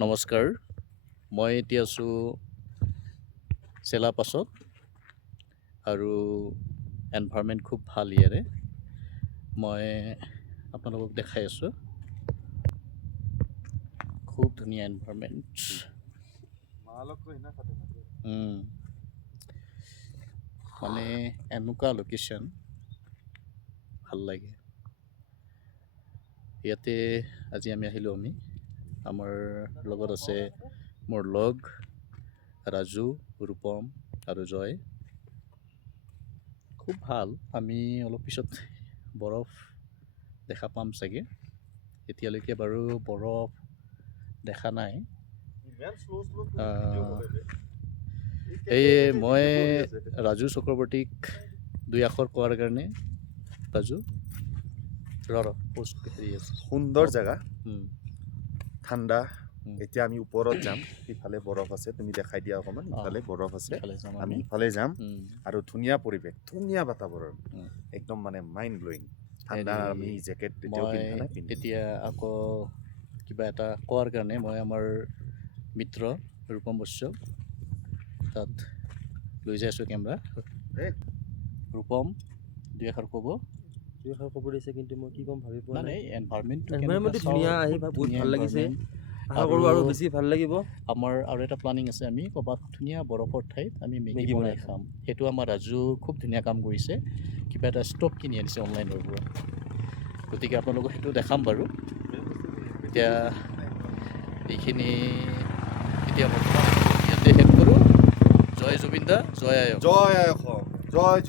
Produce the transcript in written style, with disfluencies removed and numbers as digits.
নমস্কাৰ, মই এতিয়া আছোঁ চেলাপাছত আৰু এনভাইৰনমেণ্ট খুব ভাল ইয়াৰে। মই আপোনালোকক দেখাই আছোঁ, খুব ধুনীয়া এনভাইৰনমেণ্ট। মানে এনেকুৱা লোকেশ্যন ভাল লাগে। ইয়াতে আজি আমি আহিলোঁ। আমাৰ লগত আছে মোৰ লগ ৰাজু, ৰূপম আৰু জয়। খুব ভাল। আমি অলপ পিছত বৰফ দেখা পাম চাগে। এতিয়ালৈকে বাৰু বৰফ দেখা নাই। সেয়ে মই ৰাজু চক্ৰৱৰ্তীক দুই আখৰ কোৱাৰ কাৰণে ৰাজু সুন্দৰ জেগা, ঠাণ্ডা। এতিয়া আমি ওপৰত যাম, ইফালে বৰফ আছে, তুমি দেখাই দিয়া অকণমান। ইফালে বৰফ আছে, আমি ইফালে যাম। আৰু ধুনীয়া পৰিৱেশ, ধুনীয়া বাতাবৰণ, একদম মানে মাইণ্ড ব্লয়িং ঠাণ্ডা। আমি জেকেট এতিয়া আকৌ কিবা এটা কোৱাৰ কাৰণে মই আমাৰ মিত্ৰ ৰূপম বৈশ্যক তাত লৈ যাই আছোঁ কেমেৰা। ৰূপম দুই এষাৰ ক'ব। ক'ব দিছে, কিন্তু মই কি ক'ম ভাবি পোৱা নাই। এনভাইৰনমেণ্টটো ধুনীয়া, আহি বহুত ভাল লাগিছে। আশা কৰোঁ আৰু বেছি ভাল লাগিব। আমাৰ আৰু এটা প্লানিং আছে, আমি ক'ৰবাত ধুনীয়া বৰফৰ ঠাইত আমি মেগী বনাই খাম। সেইটো আমাৰ ৰাজু খুব ধুনীয়া কাম কৰিছে। কিবা এটা ষ্টভ কিনি আনিছে অনলাইনৰ পৰা, গতিকে আপোনালোকক সেইটো দেখাম বাৰু। এতিয়া এইখিনি এতিয়া বৰ্তমান ইয়াতে শেষ কৰোঁ। জয় জুবিন দা, জয় আই অসম। জয় আই অসম, জয়